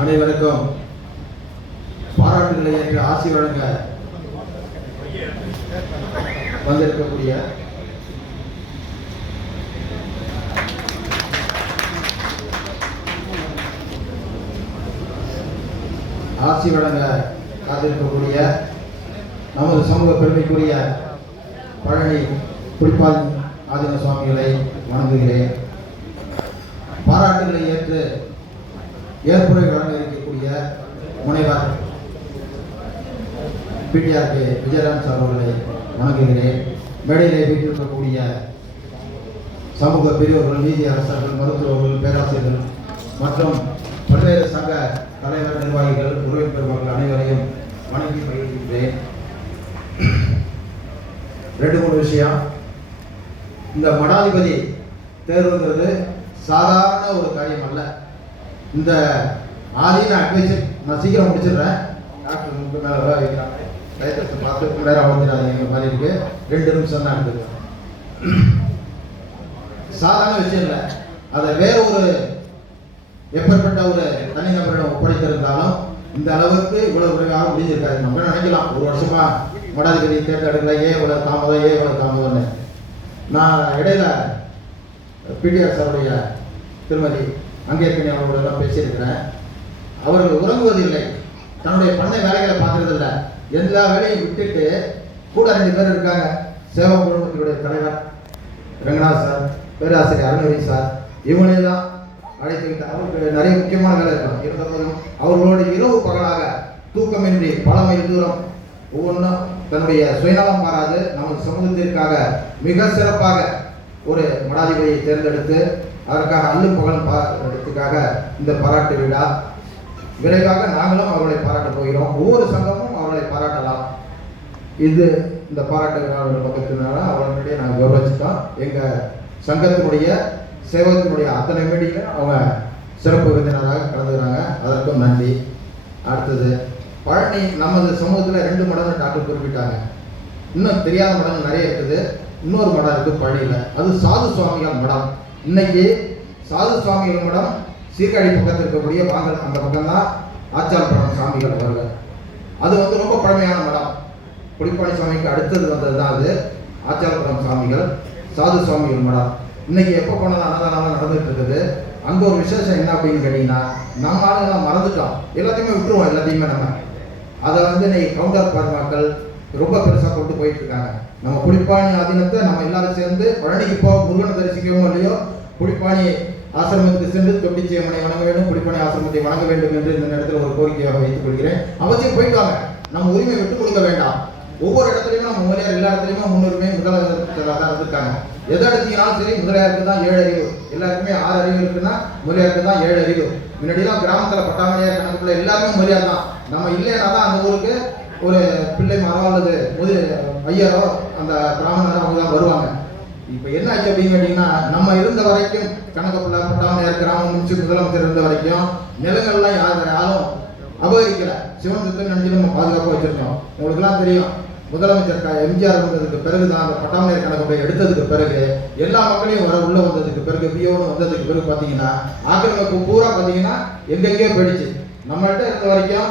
அனைவருக்கும் பாராட்டுகளை ஏற்று ஆசி வழங்க வந்திருக்கக்கூடிய ஆசி வழங்க காத்திருக்கக்கூடிய நமது சமூக பெருமைக்குரிய பழனி புலிப்பால் ஆதீன சுவாமிகளை வணங்குகிறேன். பாராட்டுகளை ஏற்று ஏற்புரை வழங்க இருக்கக்கூடிய முனைவர் பிடிஆர்கே விஜயராம் சார் அவர்களை வணங்குகிறேன். மேடையிலே வீட்டிருக்கக்கூடிய சமூக பெரியோர்கள், நீதி அரசர்கள், மருத்துவர்கள், பேராசிரியர்கள் மற்றும் பல்வேறு சங்க தலைவர், நிர்வாகிகள், உறவின் பெருமக்கள் அனைவரையும் வணங்கி மகிழ்கின்றேன். 2-3 விஷயம். இந்த மடாதிபதி தேர்வுங்கிறது சாதாரண ஒரு காரியம் அல்ல. இந்த ஆதீன அட்வைசர் நான் சீக்கிரம் முடிச்சிடுறேன். டாக்டர் முன்பு மேலே வர வைக்கிறாங்க. டைரக்டர் பார்த்து நேரம் வந்துடாதீங்க மாதிரி இருக்கு. 2 நிமிஷம் தான் இருக்குது. சாதாரண விஷயம் இல்லை. அதை வேற ஒரு எப்பேற்பட்ட ஒரு தனிநபரிடம் ஒப்படைத்திருந்தாலும் இந்த அளவுக்கு இவ்வளவு விரைவாக முடிஞ்சிருக்காது. நம்ம நினைக்கலாம் 1 வருஷமா மடாதிபதி தேர்ந்தெடுக்கல, இவ்வளவு தாமதம்னு. நான் இடையில பிடிஆர் சாருடைய திருமதி அங்கேற்கனவே அவர்களெல்லாம் பேசியிருக்கிறேன். அவர்கள் உறங்குவதில்லை, தன்னுடைய பண்ணை வேலைகளை பார்க்கறதில்லை. எல்லா வேலையும் விட்டுட்டு கூட 2 பேர் இருக்காங்க. சேவா குழுமத்தினுடைய தலைவர் ரங்கநாத் சார், பேராசிரியர் அருணகிரி சார், இவங்களெல்லாம் அழைத்துக்கிட்டு அவருக்கு நிறைய முக்கியமான வேலை இருக்கும். இருந்தபோதும் அவர்களோடு இரவு பகலாக தூக்கமின்றி பல மைல் தூரம் ஒவ்வொன்றும் தன்னுடைய சுயநலம் மாறாது நமது சமூகத்திற்காக மிக சிறப்பாக ஒரு மடாதிபதியை தேர்ந்தெடுத்து அதற்காக அல்லும் பகலும் பாராட்டுக்காக இந்த பாராட்டு விழா. விரைவாக நாங்களும் அவர்களை பாராட்டப் போகிறோம். ஒவ்வொரு சங்கமும் அவர்களை பாராட்டலாம். இது இந்த பாராட்டு விழாவோட பக்கத்தினால அவர்களுடைய நாங்கள் கௌரவிச்சுட்டோம். எங்கள் சங்கத்தினுடைய சேவகத்தினுடைய அத்தனை மீடியும் அவங்க சிறப்பு விருந்தினராக கலந்துக்கிறாங்க. அதற்கும் நன்றி. அடுத்தது பழனி நமது சமூகத்தில் 2 மடங்கு டாக்டர் குறிப்பிட்டாங்க. இன்னும் தெரியாத மடங்கு நிறைய இருக்குது. இன்னொரு மடம் இருக்குது பழனியில். அது சாது சுவாமிகள் மடம். இன்னைக்கு சாது சுவாமிகள் மடம் சீர்காழி பக்கத்தில் இருக்கக்கூடிய வாங்கல் அந்த பக்கம்தான் ஆச்சாரபுரம் சாமிகள் அவர்கள். அது ரொம்ப பழமையான மடம். புலிப்பாணி சாமிக்கு அடுத்தது வந்தது தான் அது. ஆச்சாரபுரம் சாமிகள் சாது சுவாமிகள் மடம். இன்னைக்கு எப்போ போனது அன்னதானம் நடந்துட்டு இருக்குது. அங்கே ஒரு விசேஷம் என்ன அப்படின்னு கேட்டிங்கன்னா, நம்ம ஆளுங்கெல்லாம் மறந்துட்டோம், எல்லாத்தையுமே விட்டுருவோம். எல்லாத்தையுமே நம்ம அதை இன்னைக்கு கவுண்டர் பார்மாக்கள் ரொம்ப பெருசாக கொண்டு போயிட்டு இருக்காங்க. நம்ம புலிப்பாணி ஆதீனத்தை நம்ம எல்லாரும் சேர்ந்து பழனிக்கு போக முருகனை தரிசிக்கவோ இல்லையோ புலிப்பாணி ஆசிரமத்துக்கு சென்று தொட்டிச்சியம்மனை வணங்க வேண்டும், புலிப்பாணி ஆசிரமத்தை வணங்க வேண்டும் என்று இந்த நேரத்தில் ஒரு கோரிக்கையாக வைத்துக் கொள்கிறேன். அவசியம் போயிட்டு வாங்க. நம்ம உரிமை விட்டுக் கொடுக்க வேண்டாம். ஒவ்வொரு இடத்துலையுமே நம்ம முதலியார் எல்லா இடத்துலையுமே முன்னுரிமை முதலாக தான் இருக்காங்க. எதை எடுத்தீங்கன்னாலும் சரி, முதலியாருக்கு தான் 7 அறிவு. எல்லாருக்குமே 6 அறிவு இருக்குன்னா முதலியாருக்கு தான் 7 அறிவு. முன்னாடிலாம் கிராமத்தில் பட்டாமணியார் கணக்குள்ள எல்லாருமே முதலியார் தான். நம்ம இல்லைன்னா தான் அந்த ஊருக்கு ஒரு பிள்ளை மாறோ அல்லது ஐயரோ அந்த பிராமணரோ அவங்க தான் வருவாங்க. இப்போ என்ன ஆச்சு அப்படின்னு கேட்டிங்கன்னா, நம்ம இருந்த வரைக்கும் கணக்குள்ள பட்டாமணியார் கிராமம் முடிச்சு முதலமைச்சர் இருந்த வரைக்கும் நிலங்கள்லாம் யாரும் அபகரிக்கல. சிவன் சித்தம் நினைச்சு நம்ம பாதுகாப்பாக வச்சிருக்கோம். உங்களுக்குலாம் தெரியும், முதலமைச்சர் எம்ஜிஆர் வந்ததுக்கு பிறகு தான் அந்த பட்டாமணியார் கணக்கு எடுத்ததுக்கு பிறகு எல்லா மக்களையும் உள்ள வந்ததுக்கு பிறகு பியோன்னு வந்ததுக்கு பிறகு பார்த்தீங்கன்னா ஆக்கிரமிப்பு பூரா பார்த்தீங்கன்னா எங்கெங்கேயோ போயிடுச்சு. நம்மள்கிட்ட இருந்த வரைக்கும்